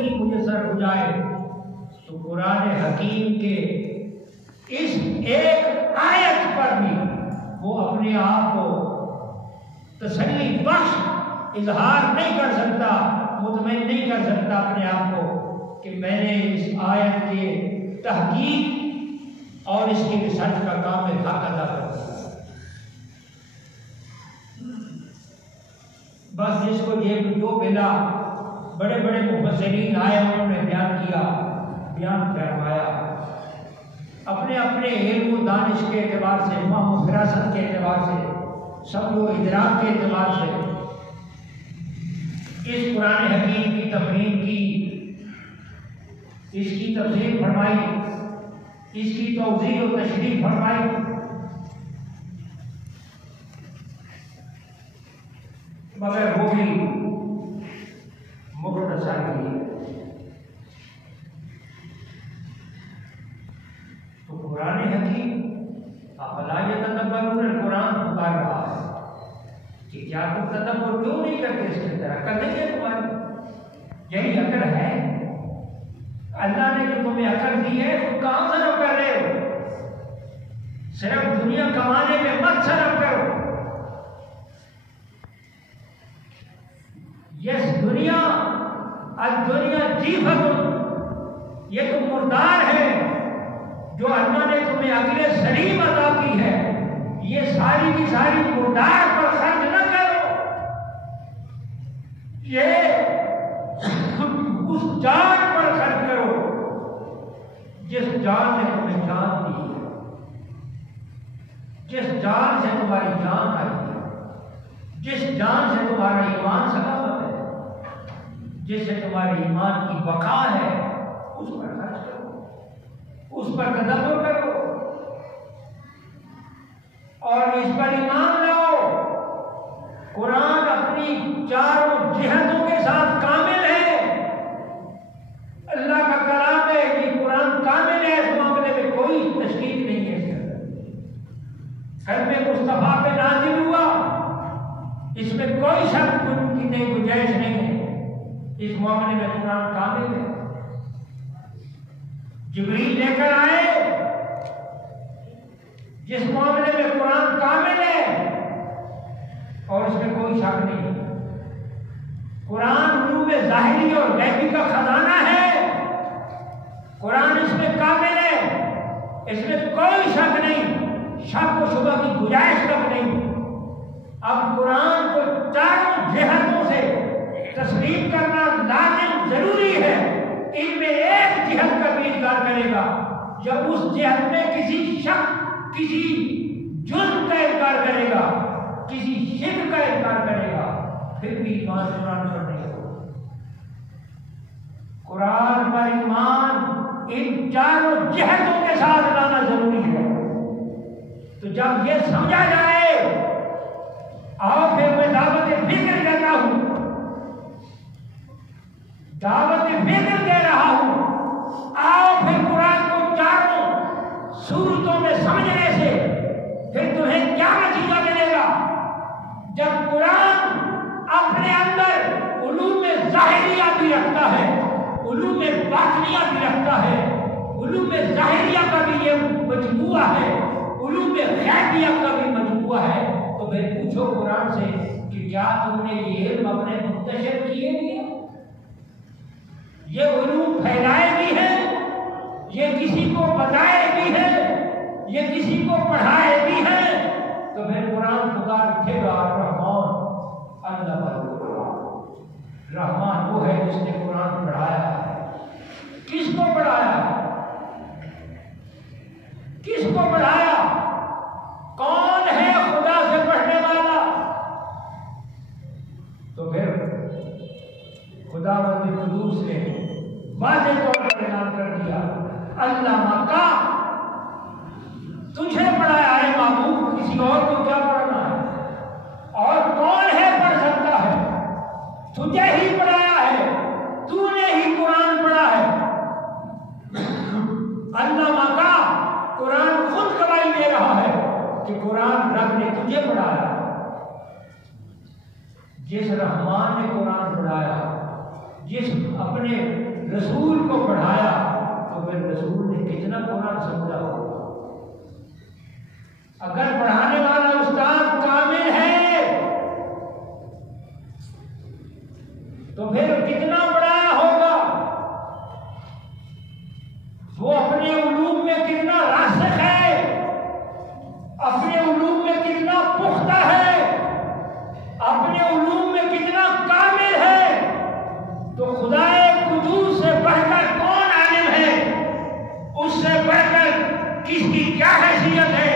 زندگی میسر ہو جائے تو قرآن حکیم کے اس ایک آیت پر بھی وہ اپنے آپ کو تسلی بخش اظہار نہیں کر سکتا، مطمئن نہیں کر سکتا اپنے آپ کو کہ میں نے اس آیت کے تحقیق اور اس کی ریسرچ کا کام میں حق ادا کر دیا۔ بس جس کو یہ جو ملا، بڑے بڑے مفسرین آئے، انہوں نے بیان کیا، بیان فرمایا اپنے اپنے علم و دانش کے اعتبار سے، فہم و فراست کے اعتبار سے، سمجھ و ادراک کے اعتبار سے اس قرآن حکیم کی تفہیم کی، اس کی تفسیر فرمائی، اس کی توضیح و تشریح فرمائی۔ مگر وہ بھی مختصر کی۔ تو قرآن حکیم افلا یتدبرون القرآن پکار رہا ہے کہ کیا تم تدبر کیوں نہیں کرتے اس کے اندر؟ عقل نہیں ہے تمہاری؟ یہی عقل ہے؟ اللہ نے جو تمہیں عقل دی ہے تم کہاں صرف کر رہے ہو؟ صرف دنیا کمانے میں مت صرف کرو۔ یس دنیا، الدنیا جیفت، یہ تو مردار ہے جو اللہ نے تمہیں عقل سلیم عطا کی ہے، یہ ساری کی ساری مردار پر خرچ نہ کرو، یہ اس جان پر خرچ کرو جس جان نے تمہیں جان دی ہے، جس جان سے تمہاری جان آئی ہے، جس جان سے تمہارا ایمان سلامت ہے، جس سے تمہارے ایمان کی بقا ہے، اس پر خرچ کرو، اس پر تدبر کرو اور اس پر ایمان لاؤ۔ قرآن اپنی چاروں جہتوں کے ساتھ کامل ہے، اللہ کا کلام ہے، یہ قرآن کامل ہے، اس معاملے میں کوئی تشکیل نہیں ہے۔ کلمہ مصطفیٰ پہ نازل ہوا، اس میں کوئی شک کی نہیں، گنجائش نہیں ہے، اس معاملے میں قرآن کامل ہے۔ جبریل لے کر آئے، جس معاملے میں قرآن کامل ہے اور اس میں کوئی شک نہیں ہے۔ قرآن علوم ظاہری اور غیبی کا خزانہ ہے، قرآن اس میں کامل ہے، اس میں کوئی شک نہیں، شک و شبہ کی گنجائش تک نہیں۔ اب قرآن کو چاروں جہتوں سے تسلیم کرنا لازم ضروری ہے۔ ان میں ایک جہت کا بھی انکار کرے گا، جب اس جہت میں کسی شک، کسی جزء کا انکار کرے گا، کسی شبہ کا انکار کرے گا، پھر بھی ایمان قرآن پر نہیں ہوگا۔ قرآن پر ایمان ان چاروں جہتوں کے ساتھ لانا ضروری ہے۔ تو جب یہ سمجھا جائے، آؤ پھر میں دعوت فکر دیتا ہوں، دعوت فکر دے رہا ہوں، آؤ پھر قرآن کو چاروں صورتوں میں سمجھنے سے پھر تمہیں کیا نتیجہ ملے گا؟ جب قرآن اپنے اندر علوم ظاہریہ بھی رکھتا ہے، علوم باطنیہ بھی رکھتا ہے، علوم ظاہریہ کا بھی یہ مجموعہ ہے، علوم غیبیہ کا بھی مجموعہ ہے، تو پھر پوچھو قرآن سے کہ کیا تم نے یہ علم اپنے منتشر کیے بھی ہیں؟ یہ علوم پھیلائے بھی ہیں، یہ کسی کو بتائے بھی ہیں، یہ کسی کو پڑھائے بھی ہیں، تو پھر قرآن پکار اٹھے گا رحمان اللہ پر۔ رحمان وہ ہے جس نے قرآن پڑھایا ہے۔ کس کو پڑھایا؟ کس کو پڑھایا؟ کون ہے خدا سے پڑھنے والا؟ تو پھر خدا بند قدوس نے واضح طور پر اعلان کر دیا، اللہ کا تجھے پڑھایا ہے محبوب، کسی اور کو کیا پڑھنا ہے؟ اور کون ہے پڑھ سکتا ہے؟ تجھے ہی پڑھایا ہے، تو نے ہی قرآن پڑھا ہے۔ اللہ کا قرآن خود گواہی دے رہا ہے کہ قرآن رب نے تجھے پڑھایا۔ جس رحمان نے قرآن پڑھایا، جس اپنے رسول کو پڑھایا تو پھر رسول نے کتنا قرآن سمجھا ہوگا؟ اگر پڑھانے والا استاد کامل ہے تو پھر کتنا پڑھایا ہوگا؟ وہ اپنے علوم میں کتنا راسخ ہے، اپنے علوم میں کتنا پختہ ہے، اپنے علوم میں کتنا کامل ہے، تو خدا قدوس سے بڑھ کر کون عالم ہے؟ اس سے بڑھ کر کس کی کیا حیثیت ہے؟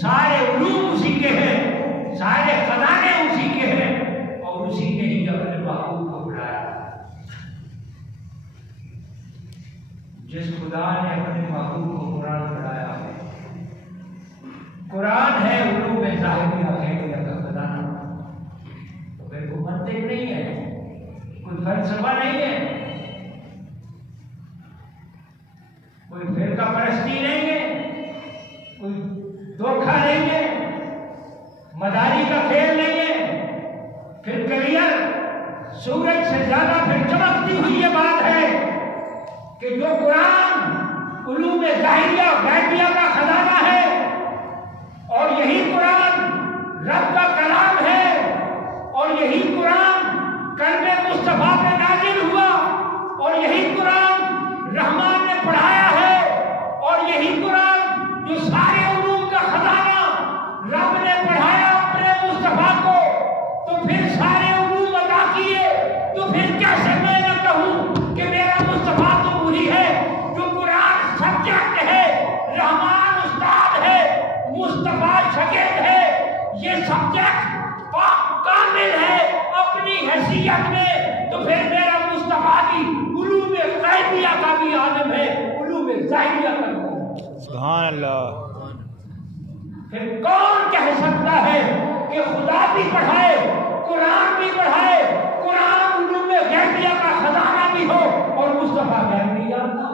سارے علوم اسی کے ہیں، سارے خزانے اسی کے ہیں، اور اسی نے ہی اپنے محبوب کو بڑھایا۔ جس خدا نے اپنے محبوب کو قرآن پڑھایا ہے، قرآن ہے علوم ظاہریہ غیبیہ کا خزانہ، تو پھر کوئی منطق نہیں ہے، کوئی فلسفہ نہیں ہے، کوئی فرقہ پرستی نہیں ہے، کوئی دھوکہ نہیں ہے، مداری کا کھیل نہیں ہے، پھر کلیئر سورج سے زیادہ پھر چمکتی ہوئی یہ بات ہے کہ جو قرآن علوم ظاہریہ غیبیہ کا خزانہ ہے، اور یہی قرآن رب کا کلام ہے، اور یہی قرآن قلب مصطفیٰ پہ نازل ہوا، اور یہی قرآن رحمان نے پڑھایا ہے، اور یہی قرآن جو سارے علوم کا خزانہ رب نے پڑھایا اپنے مصطفیٰ کو، تو پھر سارے علوم عطا کیے، تو پھر کیسے میں نہ کہوں کہ میرا مصطفیٰ تو وہی ہے جو قرآن سبجیکٹ ہے، رحمان استاد ہے، مصطفیٰ شاگرد ہے، یہ سبجیکٹ کامل ہے اپنی حیثیت میں، تو پھر میرا مصطفیٰ بھی علوم غیبیہ کا بھی عالم ہے، علوم ظاہریہ کا بھی عالم ہے۔ سبحان اللہ۔ پھر کون کہہ سکتا ہے کہ خدا بھی پڑھائے، قرآن بھی پڑھائے، قرآن علوم غیبیہ کا خزانہ بھی ہو اور مصطفیٰ غیب نہیں جانتا؟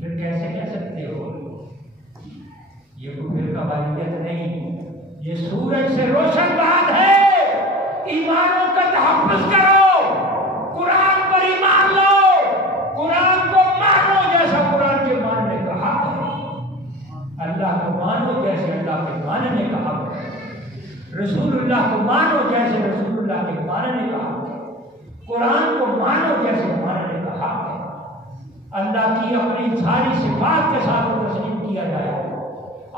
پھر کیسے کہہ سکتے ہو؟ یہ کوئی فرقہ واریت نہیں، یہ سورج سے روشن بات ہے۔ ایمانوں کا تحفظ کرو، قرآن پر ایمان لو، قرآن کو مانو جیسا قرآن کے ماننے کا حق ہے، اللہ کو مانو جیسے اللہ کے ماننے کا حق ہے، رسول اللہ کو مانو جیسے رسول اللہ کے ماننے کا حق ہے، قرآن کو مانو جیسے ماننے کا حق ہے۔ اللہ کی اپنی ساری صفات کے ساتھ تسلیم کیا جائے،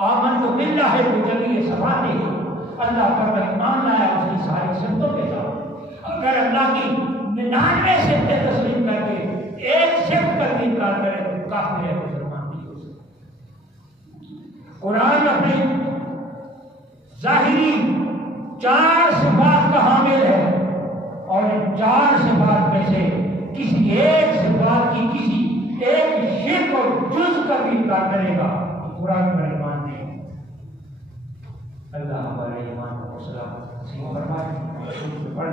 آمنت باللہ بجمیع صفاتہ، اللہ پر ایمان لایا اس کی ساری صفتوں کے ساتھ۔ اگر اللہ کی 99 صفتیں تسلیم کر کے ایک صفت کا انکار کرے تو کافر ہے، مسلمان نہیں ہو سکتا۔ قرآن اپنی ظاہری 4 صفات کا حامل ہے، اور ان 4 صفات میں سے کسی ایک صفات کی کسی ایک شرک اور جز کا بھی انکار کرے گا تو قرآن پر ایمان نہیں۔ اللہ ہمارے ایمان کو سلامت نصیب فرمائے۔ پڑھ